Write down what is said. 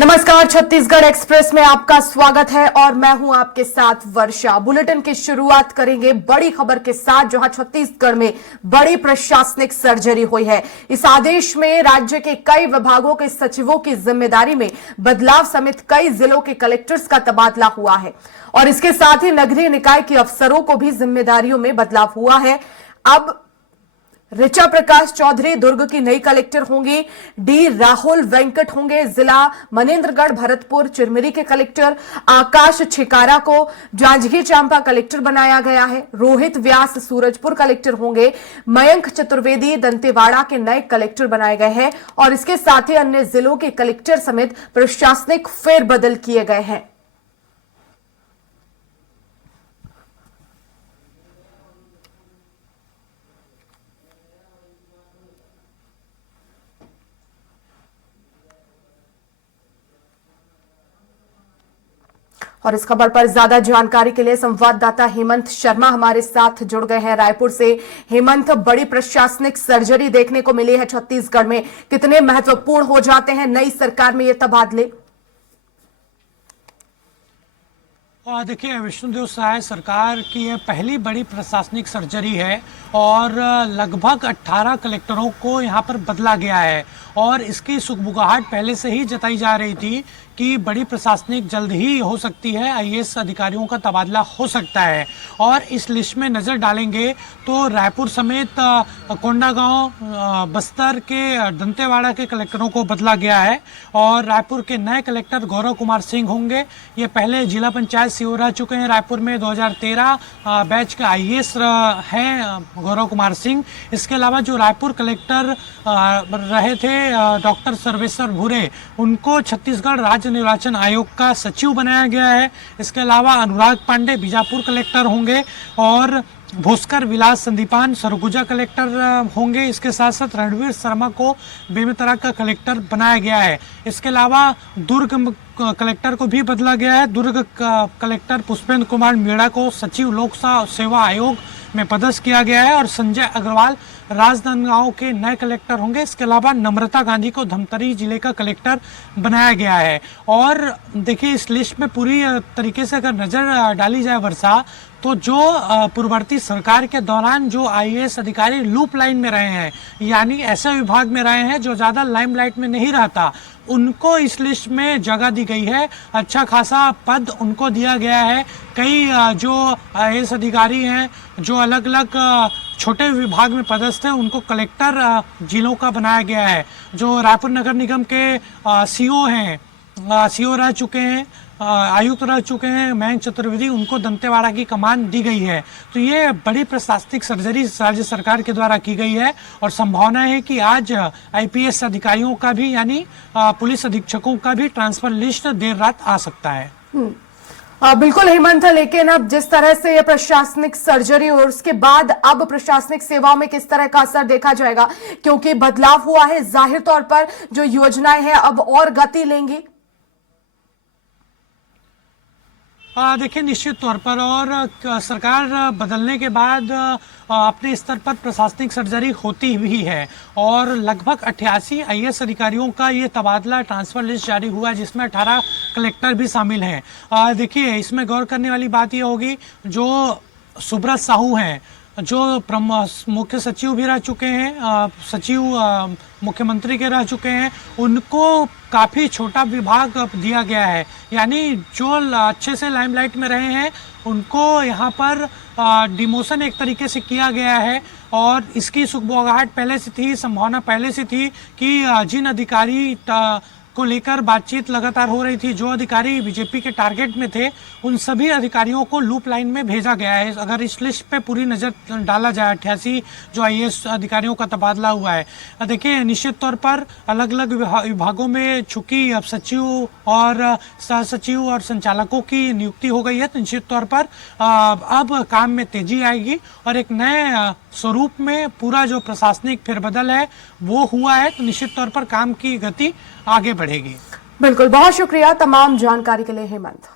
नमस्कार, छत्तीसगढ़ एक्सप्रेस में आपका स्वागत है और मैं हूं आपके साथ वर्षा। बुलेटिन की शुरुआत करेंगे बड़ी खबर के साथ, जहां छत्तीसगढ़ में बड़ी प्रशासनिक सर्जरी हुई है। इस आदेश में राज्य के कई विभागों के सचिवों की जिम्मेदारी में बदलाव समेत कई जिलों के कलेक्टर्स का तबादला हुआ है और इसके साथ ही नगरीय निकाय के अफसरों को भी जिम्मेदारियों में बदलाव हुआ है। अब ऋचा प्रकाश चौधरी दुर्ग की नई कलेक्टर होंगी। डी राहुल वेंकट होंगे जिला मनेन्द्रगढ़ भरतपुर चिरमिरी के कलेक्टर। आकाश छिकारा को जांजगीर चांपा कलेक्टर बनाया गया है। रोहित व्यास सूरजपुर कलेक्टर होंगे। मयंक चतुर्वेदी दंतेवाड़ा के नए कलेक्टर बनाए गए हैं और इसके साथ ही अन्य जिलों के कलेक्टर समेत प्रशासनिक फेरबदल किए गए हैं। और इस खबर पर ज्यादा जानकारी के लिए संवाददाता हेमंत शर्मा हमारे साथ जुड़ गए हैं रायपुर से। हेमंत, बड़ी प्रशासनिक सर्जरी देखने को मिली है छत्तीसगढ़ में, कितने महत्वपूर्ण हो जाते हैं नई सरकार में ये तबादले? देखिए, विष्णुदेव साय सरकार की यह पहली बड़ी प्रशासनिक सर्जरी है और लगभग 18 कलेक्टरों को यहां पर बदला गया है और इसकी सुगबुगाहट पहले से ही जताई जा रही थी कि बड़ी प्रशासनिक जल्द ही हो सकती है, आईएएस अधिकारियों का तबादला हो सकता है। और इस लिस्ट में नज़र डालेंगे तो रायपुर समेत कोंडागांव, बस्तर के, दंतेवाड़ा के कलेक्टरों को बदला गया है और रायपुर के नए कलेक्टर गौरव कुमार सिंह होंगे। ये पहले जिला पंचायत सीओ रह चुके हैं रायपुर में, 2013 बैच के आईएएस हैं गौरव कुमार सिंह। इसके अलावा जो रायपुर कलेक्टर रहे थे डॉक्टर सर्वेश्वर भूरे, उनको छत्तीसगढ़ राज्य निर्वाचन आयोग का सचिव बनाया गया है। इसके अलावा अनुराग पांडे बीजापुर कलेक्टर होंगे और भोस्कर विलास संदीपान सरगुजा कलेक्टर होंगे। इसके साथ साथ रणवीर शर्मा को बेमेतरा का कलेक्टर बनाया गया है। इसके अलावा दुर्ग कलेक्टर को भी बदला गया है। दुर्ग कलेक्टर पुष्पेंद्र कुमार मीणा को सचिव लोक सेवा आयोग में पदस्थ किया गया है और संजय अग्रवाल राजनांदगांव के नए कलेक्टर होंगे। इसके अलावा नम्रता गांधी को धमतरी जिले का कलेक्टर बनाया गया है। और देखिए, इस लिस्ट में पूरी तरीके से अगर नज़र डाली जाए वर्षा, तो जो पूर्ववर्ती सरकार के दौरान जो आईएएस अधिकारी लूप लाइन में रहे हैं, यानी ऐसे विभाग में रहे हैं जो ज़्यादा लाइमलाइट में नहीं रहता, उनको इस लिस्ट में जगह दी गई है। अच्छा खासा पद उनको दिया गया है। कई जो आईएएस अधिकारी हैं जो अलग अलग छोटे विभाग में पदस्थ हैं, उनको कलेक्टर जिलों का बनाया गया है। जो रायपुर नगर निगम के सीओ हैं, सीओ रह चुके हैं, आयुक्त रह चुके हैं मयंक चतुर्वेदी, उनको दंतेवाड़ा की कमान दी गई है। तो ये बड़ी प्रशासनिक सर्जरी राज्य सरकार के द्वारा की गई है और संभावना है कि आज आईपीएस अधिकारियों का भी, यानी पुलिस अधीक्षकों का भी ट्रांसफर लिस्ट देर रात आ सकता है। बिल्कुल हेमंत, लेकिन अब जिस तरह से ये प्रशासनिक सर्जरी और उसके बाद अब प्रशासनिक सेवाओं में किस तरह का असर देखा जाएगा, क्योंकि बदलाव हुआ है, जाहिर तौर पर जो योजनाएं हैं अब और गति लेंगी? देखिए, निश्चित तौर पर और सरकार बदलने के बाद अपने स्तर पर प्रशासनिक सर्जरी होती भी है और लगभग 88 आईएएस अधिकारियों का ये तबादला ट्रांसफर लिस्ट जारी हुआ, जिसमें 18 कलेक्टर भी शामिल हैं। देखिए, इसमें गौर करने वाली बात ये होगी, जो सुब्रत साहू हैं, जो मुख्य सचिव भी रह चुके हैं, सचिव मुख्यमंत्री के रह चुके हैं, उनको काफ़ी छोटा विभाग दिया गया है। यानी जो अच्छे से लाइमलाइट में रहे हैं उनको यहाँ पर डिमोशन एक तरीके से किया गया है और इसकी सुगबुगाहट पहले से थी, संभावना पहले से थी कि जिन अधिकारी को लेकर बातचीत लगातार हो रही थी, जो अधिकारी बीजेपी के टारगेट में थे, उन सभी अधिकारियों को लूप लाइन में भेजा गया है। अगर इस लिस्ट पे पूरी नज़र डाला जाए, 88 जो आईएएस अधिकारियों का तबादला हुआ है, देखिए निश्चित तौर पर अलग अलग विभागों में चूंकि अब सचिव और सह सचिव और संचालकों की नियुक्ति हो गई है, तो निश्चित तौर पर अब काम में तेजी आएगी और एक नए स्वरूप में पूरा जो प्रशासनिक फेरबदल है वो हुआ है, तो निश्चित तौर पर काम की गति आगे बढ़ेगी। बिल्कुल, बहुत शुक्रिया तमाम जानकारी के लिए हेमंत।